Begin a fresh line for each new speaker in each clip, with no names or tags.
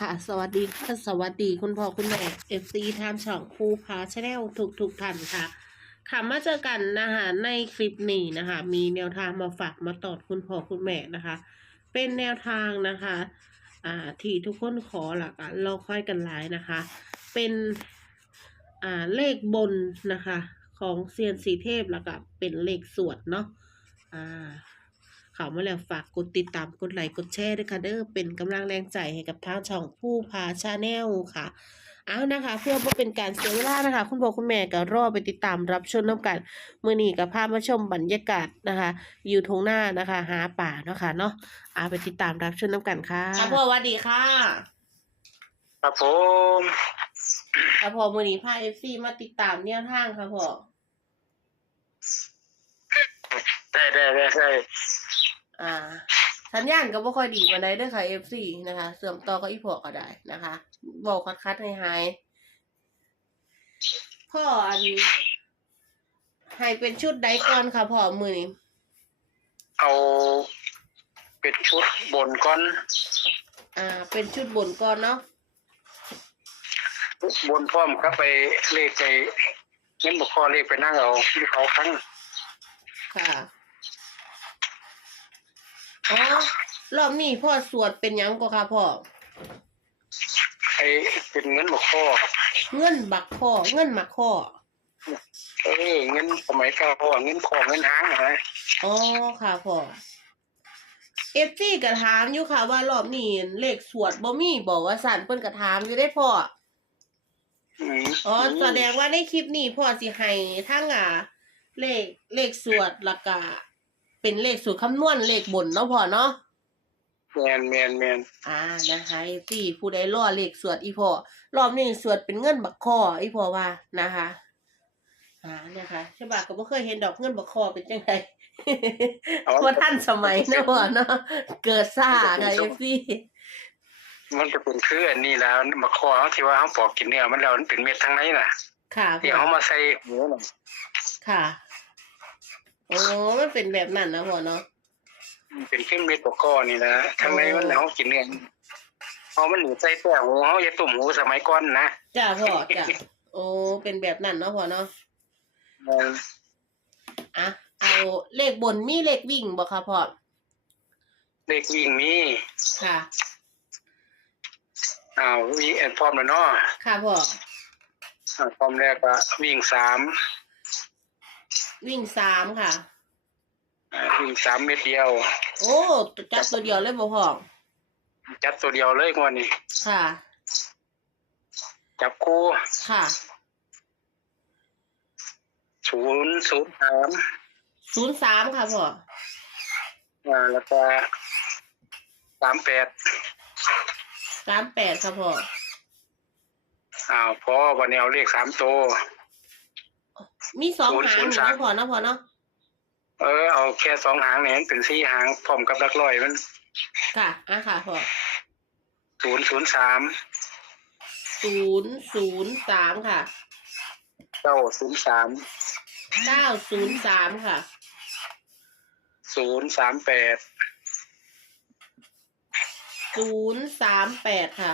ค่ะ สวัสดีค่ะสวัสดีคุณพ่อคุณแม่เอฟซีทางช่องภูพาชาแนลทุกทุกท่านค่ะค่ะมาเจอกันนะคะในคลิปนี้นะคะ มีแนวทางมาฝากมาตอดคุณพ่อคุณแม่นะคะ เป็นแนวทางนะคะอ่าที่ทุกคนขอหลักอะเราค่อยกันหลายนะคะ เป็นอ่าเลขบนนะคะ ของเซียนสีเทพแล้วก็เป็นเลขสวดเนาะอ่า เขามาแล้วฝากกดติดตามกดไลค์กดแชร์ด้วยค่ะเด้อเป็นกำลังแรงใจให้กับทางช่องผู้พาชาแนลค่ะเอานะคะ เพื่อบ่เป็นการเสียเวลานะคะ คุณพ่อคุณแม่ก็รอไปติดตามรับชมน้ำกันมื้อนี้ก็พามาชมบรรยากาศนะคะ อยู่ทงหน้านะคะ หาป่าเนาะค่ะเนาะเอาไปติดตามรับชมน้ำกันค่ะค่ะพ่อสวัสดีค่ะ
ครับผม
ค่ะพ่อมื้อนี้พา FC มาติดตามแนวทางค่ะพ่อ
ได้ได้ได้ได้
อ่าสัญญาณก็บ่ค่อยดีปานใดเด้อค่ะ FC นะคะ เสื่อมต่อก็อีพอก็ได้นะคะบอกคัดๆให้หายพ่ออันให้เป็นชุดใดก่อนค่ะพ่อมื้อนี้
เอาเป็นชุดบนก้อน
อ่า เป็นชุดบนก่อนเนาะ
บนพร้อมครับไปเลขไปเงินบุคอเลขไปนั่งเอาที่เขาครั้ง
ค่ะ อ๋อรอบนี้พ่อสวดเป็นหยังก็ค่ะพ่อ
ไอ้เป็นเงินบุคอ
เงินบักข้อเงินมักข้อ
เอ้ยเงินสมัยเก่าพ่อเงินคอเงินหางนะ
อ๋อค่ะพ่อเอฟซีก็ถามอยู่ค่ะว่ารอบนี้เลขสวดบ่มีบอกว่าสั่นเพิ่นก็ถามอยู่ได้พ่อ
อืม
อ๋อแสดงว่าในคลิปนี้พ่อสิให้ทั้งอะเลขเลขสวดแล้วก็ เป็นเลขสูตรคำนวณเลขบนเนาะพ่อเนาะ
แมนแมนแมน
อ่านะคะสี่ผู้ใดรอเลขสวดอีพ่อรอบนี้สวดเป็นเงินบักคออีพ่อว่านะคะอ่านะคะฉบับก็บ่เคยเห็นดอกเงินบักคอเป็นจังไดว่าท่านสมัยเนาะพ่อเนาะเกิดซ่าค่ะเอฟซี
มันจะเป็นคืออันนี้แล้วมาคอเขาที่ว่าเขาปอกกินเนี่ยมันแล้วมันเป็นเม็ดทั้งในน่ะ
ค่ะ
เดี๋ยว
พ่อ
เขามาใส่หัวน่ะ
ค่ะ โอ้มันเป็นแบบนั้นนะพ่อเนาะ
มันเป็นขึ้นเม็ดบุคอนี่นะทั้งในมันเขากินเนี่ยเอามันหนีใส่แต่หูเขาจะตุ่มหูสมัยก่อนนะ
จ้าพ่อจ้าโอ้เป็นแบบนั้นเนาะพ่อเนาะ
เออ
อะเอาเลขบนมีเลขวิ่งบ่ค่ะพ่อ
เลขวิ่งมี
ค่ะ
อ้าววิ่งแอนพร้อมแล้วเนาะ
ค่ะพ่อ
อ่าพร้อมแรกก็วิ่งสาม
วิ่งสามค่ะ
อ่าวิ่งสามเม็ดเดียว
โอ้จับตัวเดียวเลยบ่พ่อ
จับตัวเดียวเลยงวดนี้
ค่ะ
จับคู่
ค่ะ
ศูนย์ศูนย์สาม
ศูนย์สามค่ะพ่อ
อ่าแล้วก็สามแปด
สามแปดค่ะพ่อ
อ้าวพอวันนี้เอาเลขสามตัว
มีสองหาง
ศู
อน
ย์
ยู่
สาม
นะพ่อเนาะพ่อเนาะ
เออเอาแค่สองหางเนี่ยเป็นสี่หางพร้อมกับหลักร้อยมัน
ค่ะอะค่ะพ่อ
ศูนย์ศูนย์สาม
ศูนย์ศูนย์สามค่ะ
เก้าศูนย์สาม
เก้าศูนย์สามค่ะ
ศูนย์สามแปด
ศูนย์สามแปดค่ะ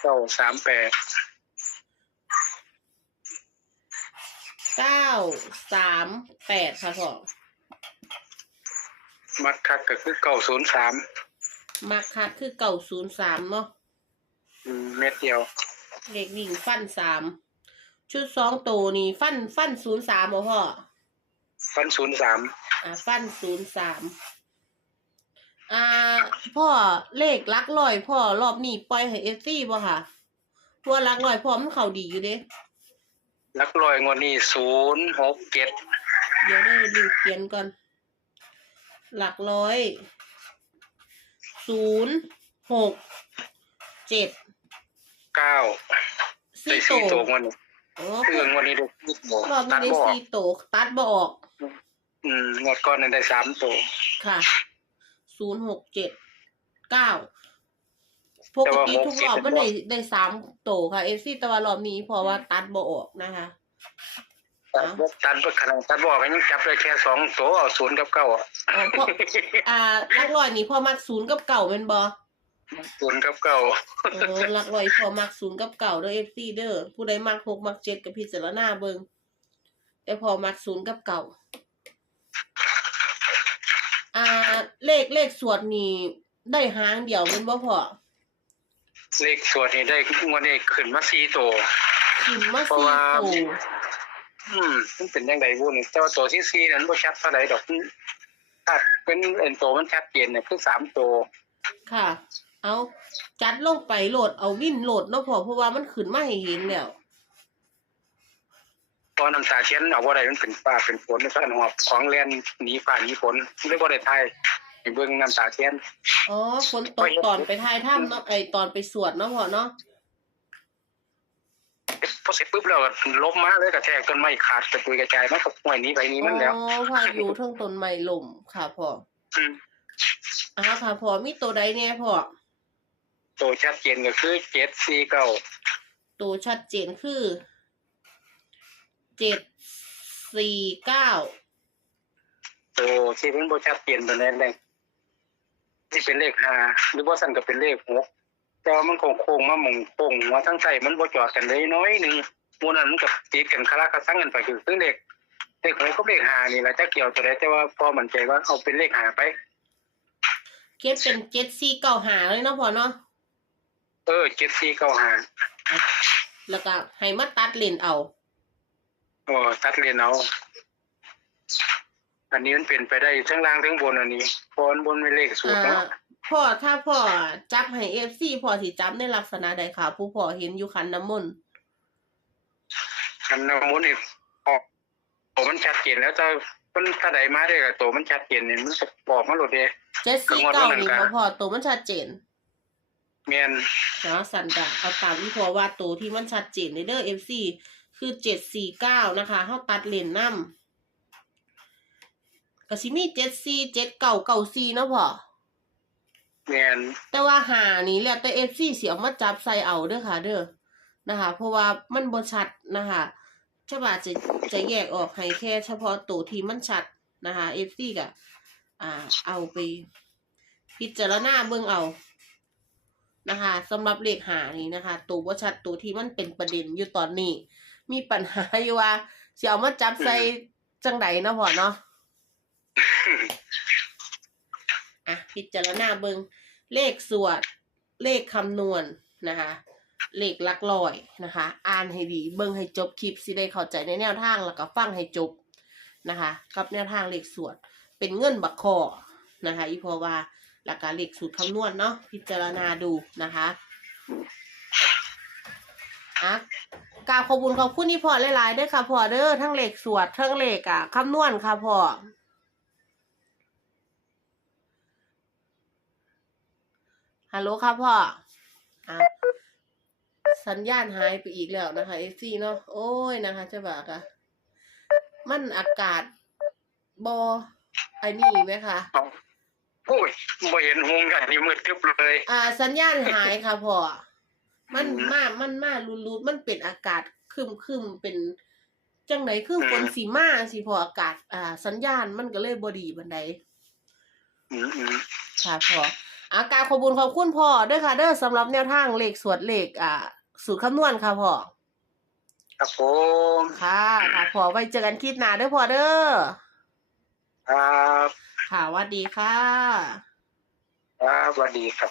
เก้าสามแปด
เก้าสามแปดค่ะพ่อ
มักคักก็คือเก้าศูนย์สาม
มาคัดคือเก่าศูนย์สามเนาะ
เม็ดเดียว
เลขวิ่งฟันสามชุดสองตัวนี่ฟันฟันศูนย์สามบ่พ่อ
ฟันศูนย์สาม
อ่าฟันศูนย์สามอ่า พ่อเลขหลักลอย พ่อรอบนี้ปล่อยให้เอฟซีบ่ค่ะเพราะว่าหลักลอยพ่อมันเข้าดีอยู่เด้
ลักลอยงวดนี้ศูนย์หกเจ็ด
เดี๋ยวได้ดูเขียนก่อน หลักร้อยศูนย์หกเจ็ด
เก้า
สี่
ได้
โต
สี่ตัวงวดนี้
โอ้
เรื่องงวดนี้ได้สี่ตัว
รอบ
ตั
นี้
ด
ได้
บออก
สี่โตตัดบ่ออก
อืมงวดก่อนนั้นได้สามตัว
ค่ะศูนย์หกเจ็ดเก้า ปกติทุกรอบมันได้ได้สามโตค่ะเอฟซีแต่ว่ารอบนี้เพราะว่าตัดบ่ออกนะคะ
ตัดบ่ตัดบ่ขนาดตัดบอกยังจับได้แค่สองตัวเอาศูนย์กับเก้าอะ
อ๋อเพราะอ่าหลักร้อยนี่พ่อมักศูนย์กับเก่าเป็นบ่
ศูนย์กับเก่า
โอ้หลักร้อยพอมักศูนย์กับเก่าเด้อ FC เด้อผู้ใดมักหกมักเจ็ดกับพิจารณาเบิ่งแต่พอมักศูนย์กับเก่าอ่าเลขเลขสวดนี่ได้หางเดียวแมันบ่พอ
เลขส่วนนี้ได้งวดนี้ขึ้นมาสี่ตัว
ขึ้นมา
เพราะ
สี่
ว่า
ตัว
อืมมันเป็นยังไงวุ้นแต่ว่าตัวที่สี่นั้นบ่ชัดเท่าไหร่ดอกถ้าเป็นเอ็นตัวมันชัดเจนเนี่ยคือสามตัว
ค่ะ เอาจัดลงไปโหลดเอาวินโหลดเนาะพอเพราะว่ามันขึ้นมาให้เห็นแล้ว
ตอนน้ำตาเชียนเอาว่าใดมันเป็นฟ้าเป็นฝนมันก็หอบของแลนหนีฟ้าหนีฝนเรียกว่าได้ไทยให้ เบิ่งน้ำตาเชียน
อ๋อฝนตกตอนไปทายถ้ำเนาะไอตอนไปสวดเนาะพอเนาะ
พอเสร็จปุ๊บแล้วก็ลบมาเลยกระแทกต้นไม้ขาดกระจุยกระจายมันก็ห้วยหนี้ไปนี้มันแล้ว
อ๋อพายุเทั้งต้นไม้ล่มค่ะพ่อ
อืม
อ่าค่ะพ่อมีตัวใดแน่พ่อ
ตัวชัดเจนก็คือเจ็ดสี่เก้า
ตัวชัดเจนคือเจ็ดสี่เก้า
ตัวที่เป็นโบชัดเจนตัวนั้นเลย ที่เป็นเลขห้าหรือว่าสั่นก็เป็นเลขหกแต่ว่ามันโค้งๆมาหมองโค้งหัวทั้งใจมันบ่จอดกันเลยน้อยหนึ่งหมูนั้นมันกับติดกันคาราคาซังกันไปคือคือเลขเลขหกก็เลขห้านี่แหละจะเกี่ยวตัวใดแต่ว่าพอมันใจว่าเอาเป็นเลขห้าไป
เก็บเป็นเจ็ดสี่เก้าหาเลยเนาะพ่อเนาะ
เออเจ็ดสี่เก้าห้า
แล้วก็ให้มาตัดเลนเอา
โอ้ตัดเรียนเอา อันนี้มันเป็นไปได้ทั้งล่างทั้งบนอันนี้พอนบนไม่เลขสูตร
อ่า
เนาะ
พ่อถ้าพ่อจับให้เอฟซีพ่อสิจับในลักษณะใดค่ะผู้พ่อเห็นอยู่คันน้ำมนต์
อันน้ำมันต์นี่ออกตัวมันชัดเจนแล้วถ้ามันถ้าใดมาได้กับตัวมันชัดเจนนี่มันจะบอกมาหลดเลย
เจ็ดสี่เก้านี่บ่พ่อตัวมันชัดเจน
เมียน
เนาะสันดะเอาตามที่พ่อว่าตัวที่มันชัดเจนในเด้อเอฟซีคือเจ็ดสี่เก้านะคะเฮาตัดเลนนํ ก็สิมีเจ็ดสี่เจ็ดเก้าเก้าสี่เนาะพ่อ
เมียน
แต่ว่าหานี่แล้วแต่เอฟซีเสียมาจับใส่เอาเด้อค่ะ เด้อนะคะ เพราะว่ามันบ่ชัดนะคะฉบับจะจะแยกออกให้แค่เฉพาะตัวที่มันชัดนะคะเอฟซีก็อ่า เอาไป พิจารณาเบิ่งเอานะคะสำหรับเลขหานี่นะคะ ตัวบ่ชัดตัวที่มันเป็นประเด็นอยู่ตอนนี้ มีปัญหาอยู่ว่าสิเอามาจับใส่จังไดเนาะพ่อเนาะ อะพิจารณาเบิงเลขสวด เลขคำนวณนะคะ เลขลักลอยนะคะ อ่านให้ดี เบิงให้จบคลิปสิได้เข้าใจในแนวทางแล้วก็ฟังให้จบนะคะ กับแนวทางเลขสวด เป็นเงินบักคอนะคะ อีพอว่าหลักการเลขสูตรคำนวณเนาะพิจารณาดูนะคะอะกราบขอบคุณขอบคุณที่พอหลายๆด้วยค่ะพอเด้อทั้งเลขสวดทั้งเลขอะคำนวณค่ะพอ ฮัลโหลครับพ่ออะสัญญาณหายไปอีกแล้วนะคะเอฟซีเนาะ โอ้ยนะคะเจะบอกอะมันอากาศบอไอ้นี่ไหมคะ
เอาโอ้ยบ่เห็นหงกันนี่มืดทึบเลย
อ่า สัญญาณหายค่ะพ่อ มัน
อืม
มา มันมารูดๆมันเป็นอากาศครึมครึมๆเป็นจังไหนคือฝนสีมาสิพออากาศ อ่า สัญญาณมันก็เลยบดีบันได
อืมอืม
ค่ะพ่อ อาการขอบคุญขอบคุณพ่อเด้อค่ะเด้อสำหรับแนวทางเลขสวดเลขอ่าสูตรคำนวณค่ะพ่อ
ครับผม
ค่ะค่ะพ่อไว้เจอกันคลิปหน้าเด้อพ่อเด้อ
ครับ
ค่ะสวัสดีค่ะ
ครับสวัสดีครับ